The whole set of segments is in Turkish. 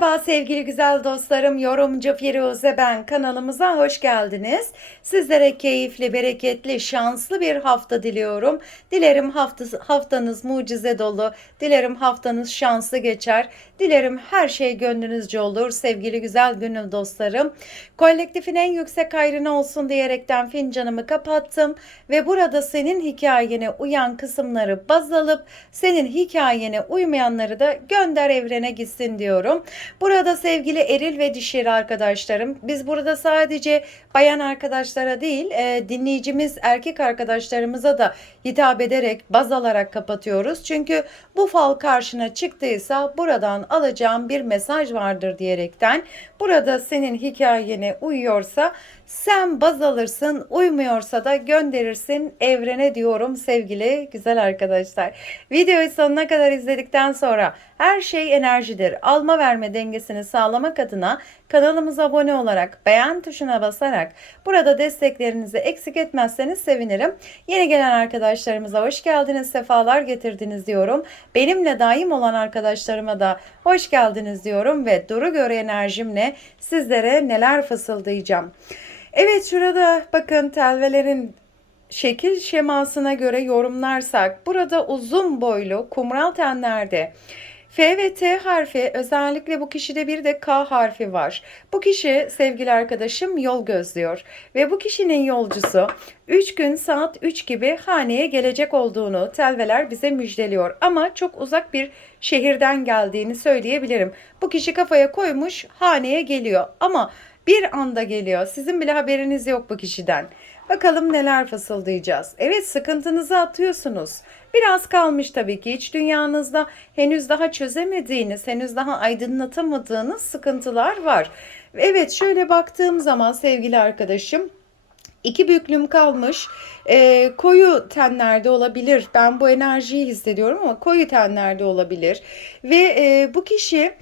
Merhaba sevgili güzel dostlarım, yorumcu Firuze ben. Kanalımıza hoş geldiniz. Sizlere keyifli, bereketli, şanslı bir hafta diliyorum. Dilerim haftası, haftanız mucize dolu, dilerim haftanız şanslı geçer. Dilerim her şey gönlünüzce olur sevgili güzel gönül dostlarım. Kolektifin en yüksek hayrına olsun diyerekten fincanımı kapattım ve burada senin hikayene uyan kısımları baz alıp senin hikayene uymayanları da gönder evrene gitsin diyorum. Burada sevgili eril ve dişil arkadaşlarım biz burada sadece bayan arkadaşlara değil e, dinleyicimiz erkek arkadaşlarımıza da hitap ederek baz alarak kapatıyoruz. Çünkü bu fal karşına çıktıysa buradan alacağım bir mesaj vardır diyerekten burada senin hikayene uyuyorsa sen baz alırsın, uymuyorsa da gönderirsin evrene diyorum sevgili güzel arkadaşlar. Videoyu sonuna kadar izledikten sonra her şey enerjidir. Alma verme dengesini sağlamak adına kanalımıza abone olarak beğen tuşuna basarak burada desteklerinizi eksik etmezseniz sevinirim. Yeni gelen arkadaşlarımıza hoş geldiniz, sefalar getirdiniz diyorum. Benimle daim olan arkadaşlarıma da hoş geldiniz diyorum ve duru göre enerjimle sizlere neler fısıldayacağım. Evet şurada bakın telvelerin şekil şemasına göre yorumlarsak burada uzun boylu kumral tenlerde F ve T harfi özellikle bu kişide bir de K harfi var. Bu kişi sevgili arkadaşım yol gözlüyor ve bu kişinin yolcusu 3 gün saat 3 gibi haneye gelecek olduğunu telveler bize müjdeliyor. Ama çok uzak bir şehirden geldiğini söyleyebilirim. Bu kişi kafaya koymuş haneye geliyor ama bir anda geliyor. Sizin bile haberiniz yok bu kişiden. Bakalım neler fısıldayacağız. Evet sıkıntınızı atıyorsunuz. Biraz kalmış tabii ki iç dünyanızda henüz daha çözemediğiniz, henüz daha aydınlatamadığınız sıkıntılar var. Evet şöyle baktığım zaman sevgili arkadaşım İki büklüm kalmış. E, koyu tenlerde olabilir. Ben bu enerjiyi hissediyorum ama koyu tenlerde olabilir. Ve e, bu kişi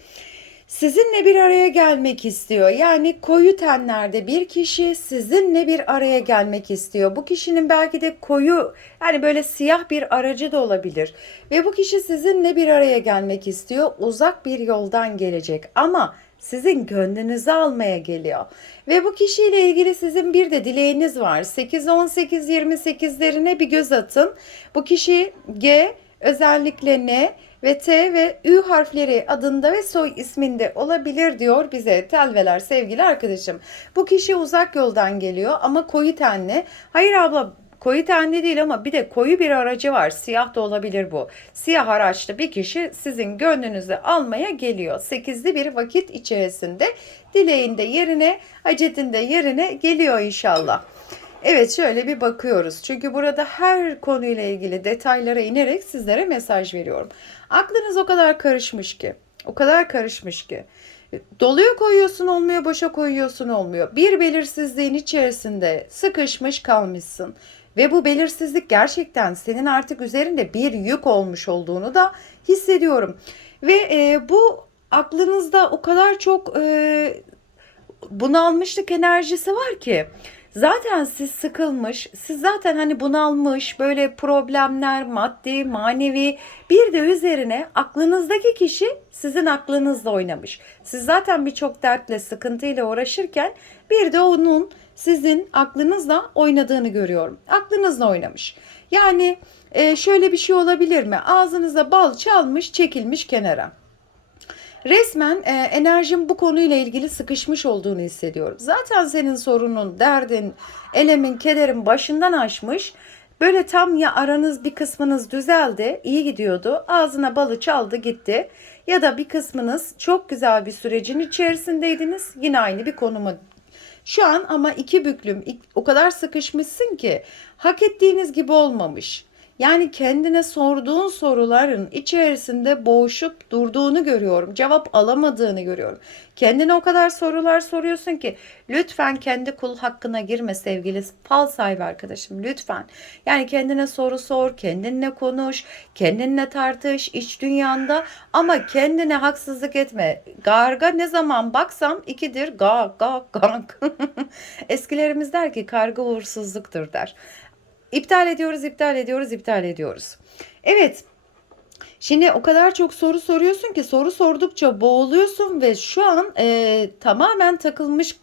sizinle bir araya gelmek istiyor. Yani koyu tenlerde bir kişi sizinle bir araya gelmek istiyor. Bu kişinin belki de koyu yani böyle siyah bir aracı da olabilir. Ve bu kişi sizinle bir araya gelmek istiyor. Uzak bir yoldan gelecek ama sizin gönlünüzü almaya geliyor. Ve bu kişiyle ilgili sizin bir de dileğiniz var. 8 18 28'lerine bir göz atın. Bu kişi G özellikle N ve T ve Ü harfleri adında ve soy isminde olabilir diyor bize telveler sevgili arkadaşım. Bu kişi uzak yoldan geliyor ama koyu tenli. Hayır abla Koyu tenli değil ama bir de koyu bir aracı var. Siyah da olabilir bu. Siyah araçlı bir kişi sizin gönlünüzü almaya geliyor. Sekizli bir vakit içerisinde dileğinde yerine, acetinde yerine geliyor inşallah. Evet şöyle bir bakıyoruz. Çünkü burada her konuyla ilgili detaylara inerek sizlere mesaj veriyorum. Aklınız o kadar karışmış ki. O kadar karışmış ki. Doluya koyuyorsun olmuyor, boşa koyuyorsun olmuyor. Bir belirsizliğin içerisinde sıkışmış kalmışsın. Ve bu belirsizlik gerçekten senin artık üzerinde bir yük olmuş olduğunu da hissediyorum. Ve e, bu aklınızda o kadar çok e, bunalmışlık enerjisi var ki Zaten siz sıkılmış, siz zaten hani bunalmış, böyle problemler, maddi, manevi bir de üzerine aklınızdaki kişi sizin aklınızla oynamış. Siz zaten birçok dertle, sıkıntıyla uğraşırken bir de onun sizin aklınızla oynadığını görüyorum. Aklınızla oynamış. Yani e, şöyle bir şey olabilir mi? Ağzınıza bal çalmış, çekilmiş kenara. Resmen e, enerjim bu konuyla ilgili sıkışmış olduğunu hissediyorum. Zaten senin sorunun, derdin, elemin, kederin başından aşmış. Böyle tam ya aranız bir kısmınız düzeldi, iyi gidiyordu. Ağzına balı çaldı gitti. Ya da bir kısmınız çok güzel bir sürecin içerisindeydiniz. Yine aynı bir konuma şu an ama iki büklüm o kadar sıkışmışsın ki hak ettiğiniz gibi olmamış. Yani kendine sorduğun soruların içerisinde boğuşup durduğunu görüyorum. Cevap alamadığını görüyorum. Kendine o kadar sorular soruyorsun ki lütfen kendi kul hakkına girme sevgili fal sahibi arkadaşım lütfen. Yani kendine soru sor, kendinle konuş, kendinle tartış iç dünyanda ama kendine haksızlık etme. Garga ne zaman baksam ikidir ga ga ga. Eskilerimiz der ki karga uğursuzluktur der. İptal ediyoruz, iptal ediyoruz, iptal ediyoruz. Evet. Şimdi o kadar çok soru soruyorsun ki soru sordukça boğuluyorsun ve şu an e, tamamen takılmış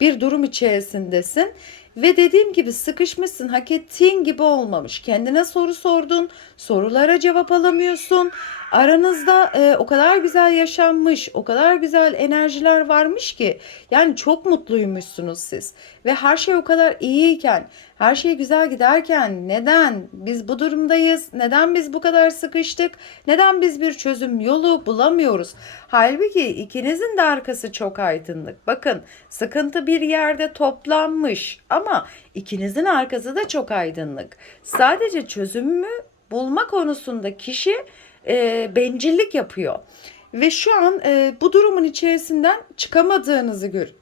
bir durum içerisindesin. Ve dediğim gibi sıkışmışsın, hak ettiğin gibi olmamış. Kendine soru sordun, sorulara cevap alamıyorsun. Aranızda e, o kadar güzel yaşanmış, o kadar güzel enerjiler varmış ki. Yani çok mutluymuşsunuz siz. Ve her şey o kadar iyiyken, her şey güzel giderken neden biz bu durumdayız? Neden biz bu kadar sıkıştık? Neden biz bir çözüm yolu bulamıyoruz? Halbuki ikinizin de arkası çok aydınlık. Bakın sıkıntı bir yerde toplanmış ama ikinizin arkası da çok aydınlık. Sadece çözümü bulma konusunda kişi e, bencillik yapıyor. Ve şu an e, bu durumun içerisinden çıkamadığınızı gör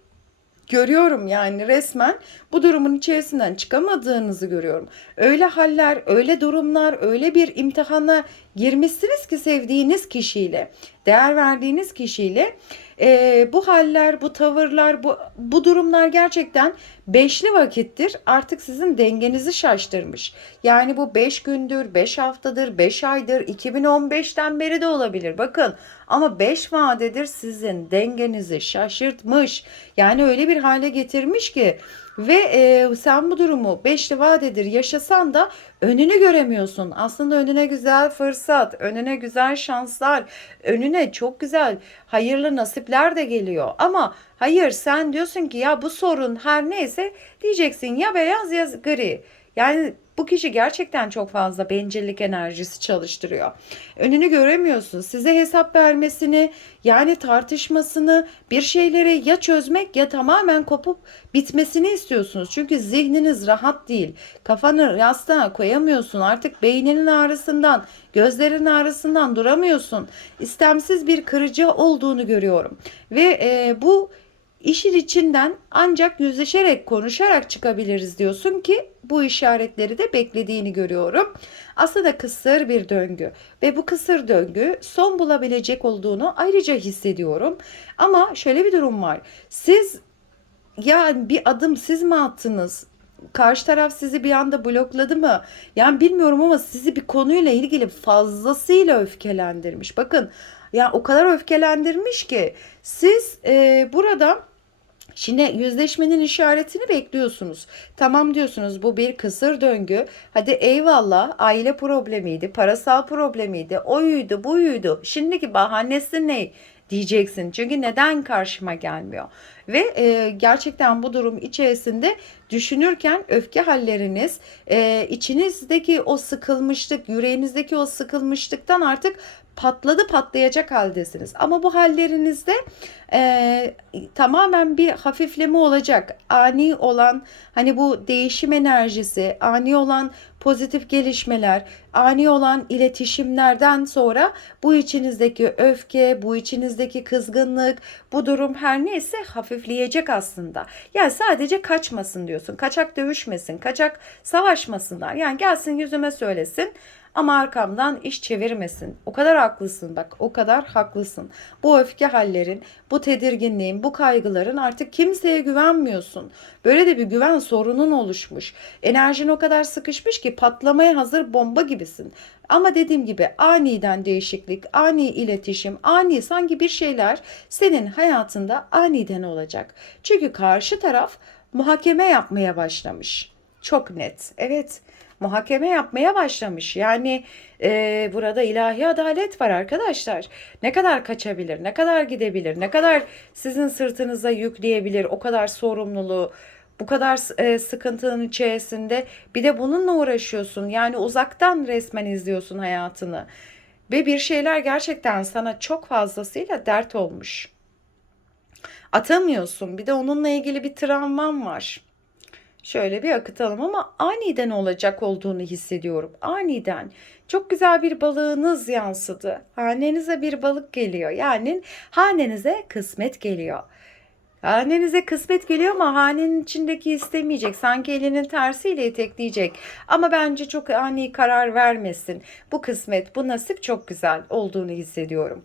görüyorum yani resmen bu durumun içerisinden çıkamadığınızı görüyorum. Öyle haller, öyle durumlar, öyle bir imtihana girmişsiniz ki sevdiğiniz kişiyle, değer verdiğiniz kişiyle e, bu haller, bu tavırlar, bu, bu durumlar gerçekten beşli vakittir artık sizin dengenizi şaştırmış. Yani bu beş gündür, beş haftadır, beş aydır, 2015'ten beri de olabilir. Bakın ama beş vadedir sizin dengenizi şaşırtmış. Yani öyle bir hale getirmiş ki ve e, sen bu durumu beşli vadedir yaşasan da önünü göremiyorsun. Aslında önüne güzel fırsat, önüne güzel şanslar, önüne çok güzel hayırlı nasipler de geliyor. Ama hayır sen diyorsun ki ya bu sorun her neyse diyeceksin ya beyaz ya gri. Yani bu kişi gerçekten çok fazla bencillik enerjisi çalıştırıyor. Önünü göremiyorsun. Size hesap vermesini, yani tartışmasını, bir şeyleri ya çözmek ya tamamen kopup bitmesini istiyorsunuz. Çünkü zihniniz rahat değil. Kafanı yastığa koyamıyorsun. Artık beyninin ağrısından, gözlerin ağrısından duramıyorsun. İstemsiz bir kırıcı olduğunu görüyorum. Ve e, bu işin içinden ancak yüzleşerek konuşarak çıkabiliriz diyorsun ki bu işaretleri de beklediğini görüyorum. Aslında kısır bir döngü ve bu kısır döngü son bulabilecek olduğunu ayrıca hissediyorum. Ama şöyle bir durum var. Siz ya bir adım siz mi attınız? Karşı taraf sizi bir anda blokladı mı? Yani bilmiyorum ama sizi bir konuyla ilgili fazlasıyla öfkelendirmiş. Bakın ya o kadar öfkelendirmiş ki siz e, burada Şimdi yüzleşmenin işaretini bekliyorsunuz. Tamam diyorsunuz bu bir kısır döngü. Hadi eyvallah aile problemiydi, parasal problemiydi, oyuydu, buydu. Şimdiki bahanesi ne? Diyeceksin. Çünkü neden karşıma gelmiyor? Ve e, gerçekten bu durum içerisinde düşünürken öfke halleriniz, e, içinizdeki o sıkılmışlık, yüreğinizdeki o sıkılmışlıktan artık patladı patlayacak haldesiniz. Ama bu hallerinizde e, tamamen bir hafifleme olacak. Ani olan hani bu değişim enerjisi, ani olan pozitif gelişmeler, ani olan iletişimlerden sonra bu içinizdeki öfke, bu içinizdeki kızgınlık, bu durum her neyse hafifleyecek aslında. Yani sadece kaçmasın diyorsun. Kaçak dövüşmesin, kaçak savaşmasınlar. Yani gelsin yüzüme söylesin. Ama arkamdan iş çevirmesin. O kadar haklısın bak o kadar haklısın. Bu öfke hallerin, bu tedirginliğin, bu kaygıların artık kimseye güvenmiyorsun. Böyle de bir güven sorunun oluşmuş. Enerjin o kadar sıkışmış ki patlamaya hazır bomba gibisin. Ama dediğim gibi aniden değişiklik, ani iletişim, ani sanki bir şeyler senin hayatında aniden olacak. Çünkü karşı taraf muhakeme yapmaya başlamış. Çok net. Evet muhakeme yapmaya başlamış. Yani e, burada ilahi adalet var arkadaşlar. Ne kadar kaçabilir, ne kadar gidebilir, ne kadar sizin sırtınıza yükleyebilir o kadar sorumluluğu bu kadar e, sıkıntının içerisinde bir de bununla uğraşıyorsun. Yani uzaktan resmen izliyorsun hayatını. Ve bir şeyler gerçekten sana çok fazlasıyla dert olmuş. Atamıyorsun. Bir de onunla ilgili bir travman var. Şöyle bir akıtalım ama aniden olacak olduğunu hissediyorum. Aniden. Çok güzel bir balığınız yansıdı. Hanenize bir balık geliyor. Yani hanenize kısmet geliyor. Hanenize kısmet geliyor ama hanenin içindeki istemeyecek. Sanki elinin tersiyle itekleyecek. Ama bence çok ani karar vermesin. Bu kısmet, bu nasip çok güzel olduğunu hissediyorum.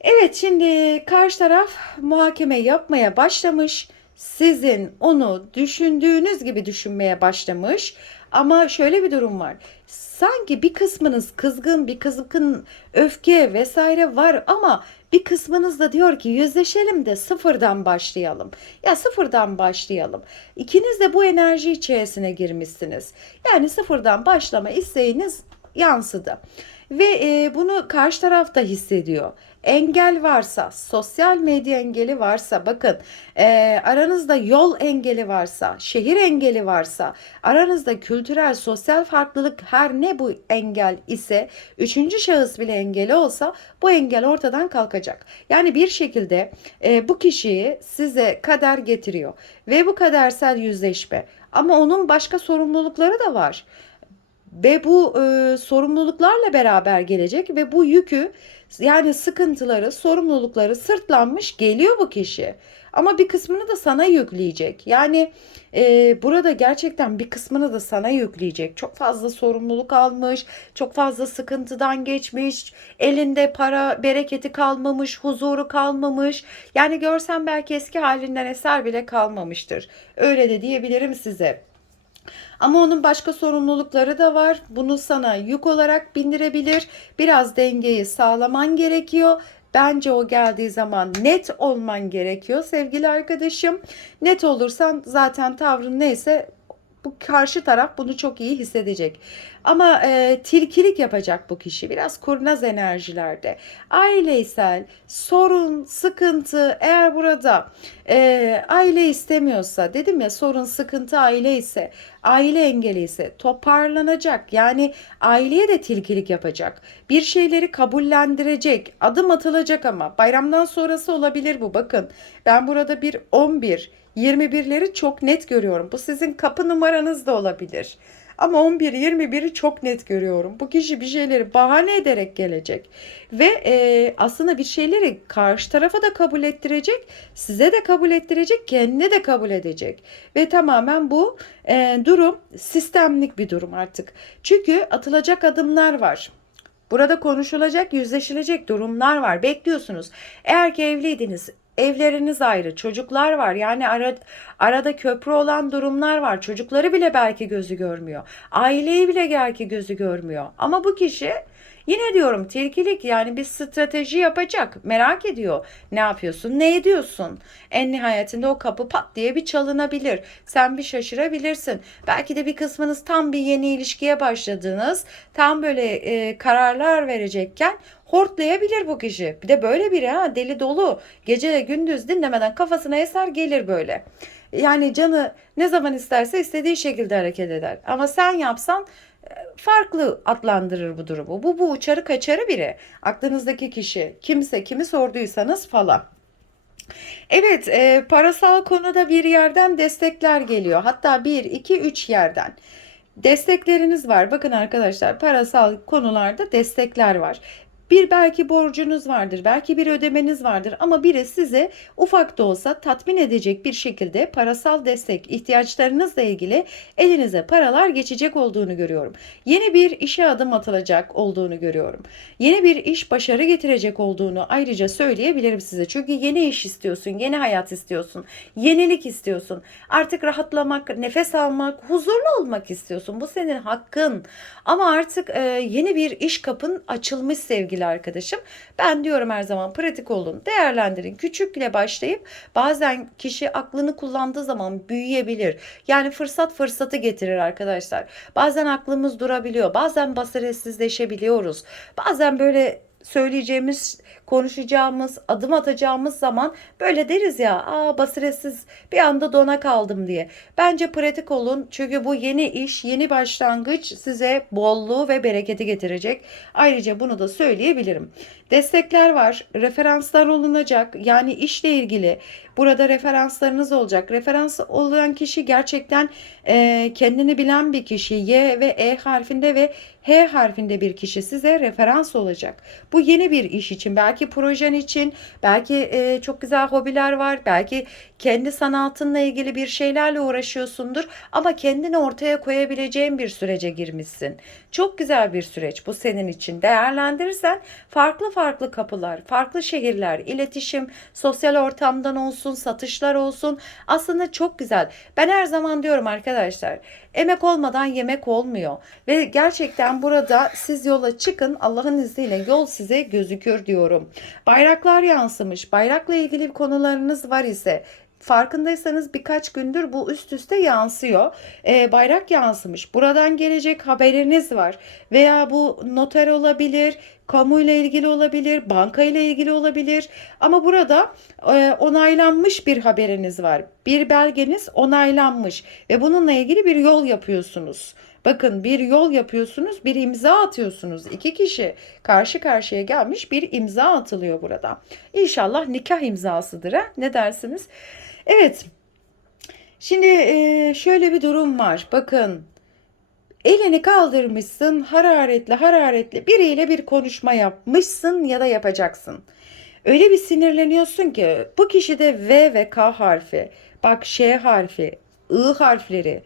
Evet şimdi karşı taraf muhakeme yapmaya başlamış sizin onu düşündüğünüz gibi düşünmeye başlamış. Ama şöyle bir durum var. Sanki bir kısmınız kızgın, bir kızgın öfke vesaire var ama bir kısmınız da diyor ki yüzleşelim de sıfırdan başlayalım. Ya sıfırdan başlayalım. İkiniz de bu enerji içerisine girmişsiniz. Yani sıfırdan başlama isteğiniz yansıdı. Ve e, bunu karşı taraf da hissediyor. Engel varsa, sosyal medya engeli varsa, bakın e, aranızda yol engeli varsa, şehir engeli varsa, aranızda kültürel, sosyal farklılık her ne bu engel ise, üçüncü şahıs bile engeli olsa bu engel ortadan kalkacak. Yani bir şekilde e, bu kişiyi size kader getiriyor ve bu kadersel yüzleşme. Ama onun başka sorumlulukları da var ve bu e, sorumluluklarla beraber gelecek ve bu yükü yani sıkıntıları, sorumlulukları sırtlanmış geliyor bu kişi. Ama bir kısmını da sana yükleyecek. Yani e, burada gerçekten bir kısmını da sana yükleyecek. Çok fazla sorumluluk almış, çok fazla sıkıntıdan geçmiş, elinde para bereketi kalmamış, huzuru kalmamış. Yani görsen belki eski halinden eser bile kalmamıştır. Öyle de diyebilirim size. Ama onun başka sorumlulukları da var. Bunu sana yük olarak bindirebilir. Biraz dengeyi sağlaman gerekiyor. Bence o geldiği zaman net olman gerekiyor sevgili arkadaşım. Net olursan zaten tavrın neyse bu karşı taraf bunu çok iyi hissedecek. Ama e, tilkilik yapacak bu kişi. Biraz kurnaz enerjilerde. Aileysel sorun, sıkıntı eğer burada e, aile istemiyorsa dedim ya sorun, sıkıntı aile ise aile engeli ise toparlanacak. Yani aileye de tilkilik yapacak. Bir şeyleri kabullendirecek. Adım atılacak ama bayramdan sonrası olabilir bu. Bakın ben burada bir 11 21'leri çok net görüyorum. Bu sizin kapı numaranız da olabilir. Ama 11 21'i çok net görüyorum. Bu kişi bir şeyleri bahane ederek gelecek ve e, aslında bir şeyleri karşı tarafa da kabul ettirecek, size de kabul ettirecek, kendine de kabul edecek ve tamamen bu e, durum sistemlik bir durum artık. Çünkü atılacak adımlar var. Burada konuşulacak, yüzleşilecek durumlar var. Bekliyorsunuz. Eğer ki evliydiniz, evleriniz ayrı, çocuklar var. Yani ara, arada köprü olan durumlar var. Çocukları bile belki gözü görmüyor. Aileyi bile belki gözü görmüyor. Ama bu kişi Yine diyorum tilkilik yani bir strateji yapacak. Merak ediyor. Ne yapıyorsun? Ne ediyorsun? En nihayetinde o kapı pat diye bir çalınabilir. Sen bir şaşırabilirsin. Belki de bir kısmınız tam bir yeni ilişkiye başladınız. Tam böyle e, kararlar verecekken hortlayabilir bu kişi. Bir de böyle biri ha deli dolu. Gece gündüz dinlemeden kafasına eser gelir böyle. Yani canı ne zaman isterse istediği şekilde hareket eder. Ama sen yapsan farklı adlandırır bu durumu. Bu bu uçarı kaçarı biri. Aklınızdaki kişi kimse kimi sorduysanız falan. Evet e, parasal konuda bir yerden destekler geliyor. Hatta bir, iki, üç yerden destekleriniz var. Bakın arkadaşlar parasal konularda destekler var. Bir belki borcunuz vardır, belki bir ödemeniz vardır ama biri size ufak da olsa tatmin edecek bir şekilde parasal destek ihtiyaçlarınızla ilgili elinize paralar geçecek olduğunu görüyorum. Yeni bir işe adım atılacak olduğunu görüyorum. Yeni bir iş başarı getirecek olduğunu ayrıca söyleyebilirim size. Çünkü yeni iş istiyorsun, yeni hayat istiyorsun, yenilik istiyorsun. Artık rahatlamak, nefes almak, huzurlu olmak istiyorsun. Bu senin hakkın. Ama artık e, yeni bir iş kapın açılmış sevgili sevgili arkadaşım. Ben diyorum her zaman pratik olun, değerlendirin. Küçükle başlayıp bazen kişi aklını kullandığı zaman büyüyebilir. Yani fırsat fırsatı getirir arkadaşlar. Bazen aklımız durabiliyor. Bazen basiretsizleşebiliyoruz. Bazen böyle söyleyeceğimiz, konuşacağımız, adım atacağımız zaman böyle deriz ya, aa basiretsiz bir anda dona kaldım diye. Bence pratik olun çünkü bu yeni iş, yeni başlangıç size bolluğu ve bereketi getirecek. Ayrıca bunu da söyleyebilirim. Destekler var, referanslar olunacak. Yani işle ilgili burada referanslarınız olacak. Referans olan kişi gerçekten e, kendini bilen bir kişi. Y ve E harfinde ve H harfinde bir kişi size referans olacak. Bu yeni bir iş için, belki projen için, belki e, çok güzel hobiler var, belki kendi sanatınla ilgili bir şeylerle uğraşıyorsundur ama kendini ortaya koyabileceğin bir sürece girmişsin. Çok güzel bir süreç bu senin için. Değerlendirirsen farklı farklı kapılar, farklı şehirler, iletişim, sosyal ortamdan olsun, satışlar olsun aslında çok güzel. Ben her zaman diyorum arkadaşlar, emek olmadan yemek olmuyor ve gerçekten burada siz yola çıkın Allah'ın izniyle yol size gözükür diyorum. Bayraklar yansımış. Bayrakla ilgili konularınız var ise farkındaysanız birkaç gündür bu üst üste yansıyor. Ee, bayrak yansımış. Buradan gelecek haberiniz var. Veya bu noter olabilir, kamuyla ilgili olabilir, banka ile ilgili olabilir. Ama burada e, onaylanmış bir haberiniz var. Bir belgeniz onaylanmış ve bununla ilgili bir yol yapıyorsunuz. Bakın bir yol yapıyorsunuz, bir imza atıyorsunuz. İki kişi karşı karşıya gelmiş bir imza atılıyor burada. İnşallah nikah imzasıdır ha? Ne dersiniz? Evet. Şimdi e, şöyle bir durum var. Bakın elini kaldırmışsın hararetli hararetli biriyle bir konuşma yapmışsın ya da yapacaksın. Öyle bir sinirleniyorsun ki bu kişide V ve K harfi, bak Ş harfi, I harfleri,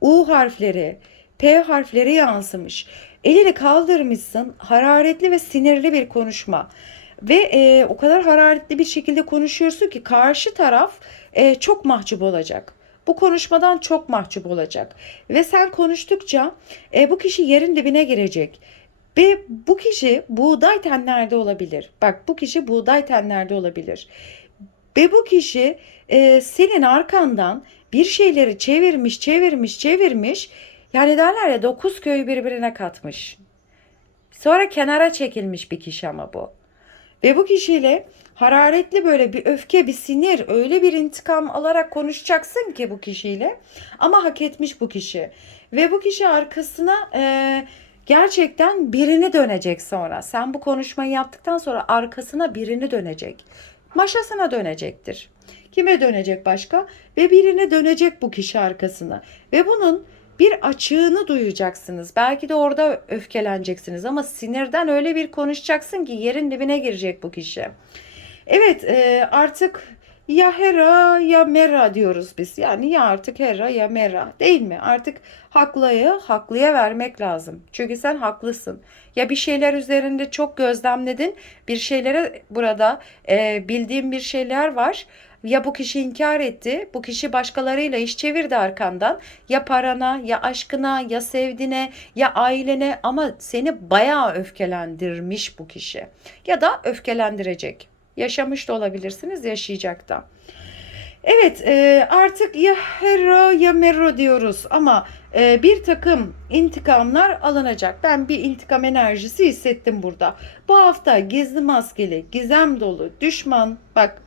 U harfleri, P harfleri yansımış. Elini kaldırmışsın hararetli ve sinirli bir konuşma. Ve e, o kadar hararetli bir şekilde konuşuyorsun ki karşı taraf e, çok mahcup olacak. Bu konuşmadan çok mahcup olacak. Ve sen konuştukça e, bu kişi yerin dibine girecek. Ve bu kişi buğday tenlerde olabilir. Bak bu kişi buğday tenlerde olabilir. Ve bu kişi e, senin arkandan bir şeyleri çevirmiş, çevirmiş, çevirmiş. Yani derler ya dokuz köyü birbirine katmış. Sonra kenara çekilmiş bir kişi ama bu. Ve bu kişiyle hararetli böyle bir öfke, bir sinir, öyle bir intikam alarak konuşacaksın ki bu kişiyle. Ama hak etmiş bu kişi. Ve bu kişi arkasına e, gerçekten birini dönecek sonra. Sen bu konuşmayı yaptıktan sonra arkasına birini dönecek. Maşasına dönecektir. Kime dönecek başka? Ve birine dönecek bu kişi arkasına. Ve bunun bir açığını duyacaksınız. Belki de orada öfkeleneceksiniz ama sinirden öyle bir konuşacaksın ki yerin dibine girecek bu kişi. Evet e, artık ya Hera ya Mera diyoruz biz. Yani ya artık Hera ya Mera değil mi? Artık haklıyı haklıya vermek lazım. Çünkü sen haklısın. Ya bir şeyler üzerinde çok gözlemledin. Bir şeylere burada e, bildiğim bir şeyler var. Ya bu kişi inkar etti, bu kişi başkalarıyla iş çevirdi arkandan. Ya parana, ya aşkına, ya sevdine, ya ailene ama seni bayağı öfkelendirmiş bu kişi. Ya da öfkelendirecek. Yaşamış da olabilirsiniz, yaşayacak da. Evet e, artık ya hero ya mero diyoruz ama e, bir takım intikamlar alınacak. Ben bir intikam enerjisi hissettim burada. Bu hafta gizli maskeli, gizem dolu, düşman bak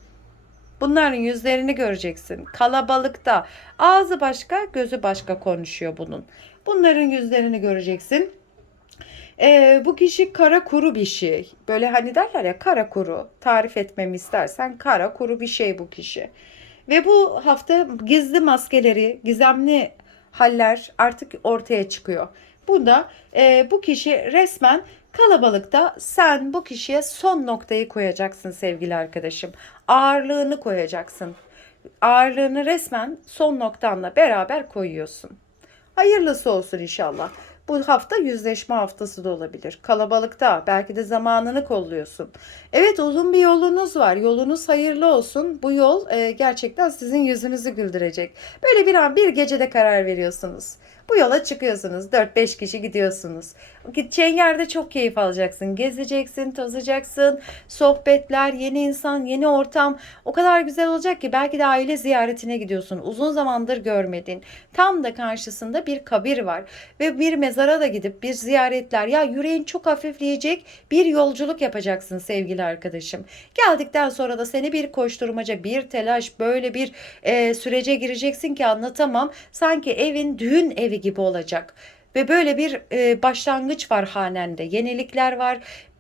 Bunların yüzlerini göreceksin. Kalabalıkta ağzı başka, gözü başka konuşuyor bunun. Bunların yüzlerini göreceksin. Ee, bu kişi kara kuru bir şey. Böyle hani derler ya kara kuru. Tarif etmemi istersen kara kuru bir şey bu kişi. Ve bu hafta gizli maskeleri, gizemli haller artık ortaya çıkıyor. Bunda e, bu kişi resmen kalabalıkta sen bu kişiye son noktayı koyacaksın sevgili arkadaşım. Ağırlığını koyacaksın. Ağırlığını resmen son noktanla beraber koyuyorsun. Hayırlısı olsun inşallah. Bu hafta yüzleşme haftası da olabilir. Kalabalıkta belki de zamanını kolluyorsun. Evet uzun bir yolunuz var. Yolunuz hayırlı olsun. Bu yol e, gerçekten sizin yüzünüzü güldürecek. Böyle bir an bir gecede karar veriyorsunuz. Bu yola çıkıyorsunuz. 4-5 kişi gidiyorsunuz. Gideceğin yerde çok keyif alacaksın. Gezeceksin, tozacaksın. Sohbetler, yeni insan, yeni ortam. O kadar güzel olacak ki belki de aile ziyaretine gidiyorsun. Uzun zamandır görmedin. Tam da karşısında bir kabir var. Ve bir mezara da gidip bir ziyaretler. Ya yüreğin çok hafifleyecek bir yolculuk yapacaksın sevgili arkadaşım. Geldikten sonra da seni bir koşturmaca, bir telaş, böyle bir e, sürece gireceksin ki anlatamam. Sanki evin düğün evi gibi olacak. Ve böyle bir e, başlangıç var hanende. Yenilikler var,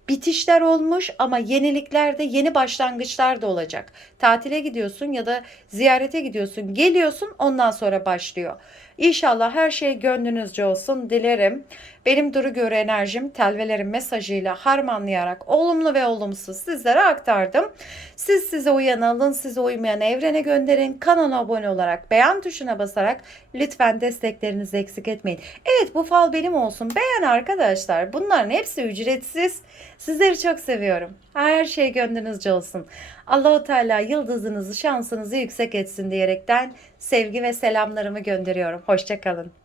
bitişler olmuş ama yeniliklerde yeni başlangıçlar da olacak. Tatile gidiyorsun ya da ziyarete gidiyorsun, geliyorsun ondan sonra başlıyor. İnşallah her şey gönlünüzce olsun dilerim. Benim duru göre enerjim telvelerin mesajıyla harmanlayarak olumlu ve olumsuz sizlere aktardım. Siz size uyan size uymayan evrene gönderin. Kanala abone olarak beğen tuşuna basarak lütfen desteklerinizi eksik etmeyin. Evet bu fal benim olsun. Beğen arkadaşlar. Bunların hepsi ücretsiz. Sizleri çok seviyorum. Her şey gönlünüzce olsun. Allahu Teala yıldızınızı, şansınızı yüksek etsin diyerekten sevgi ve selamlarımı gönderiyorum. Hoşçakalın.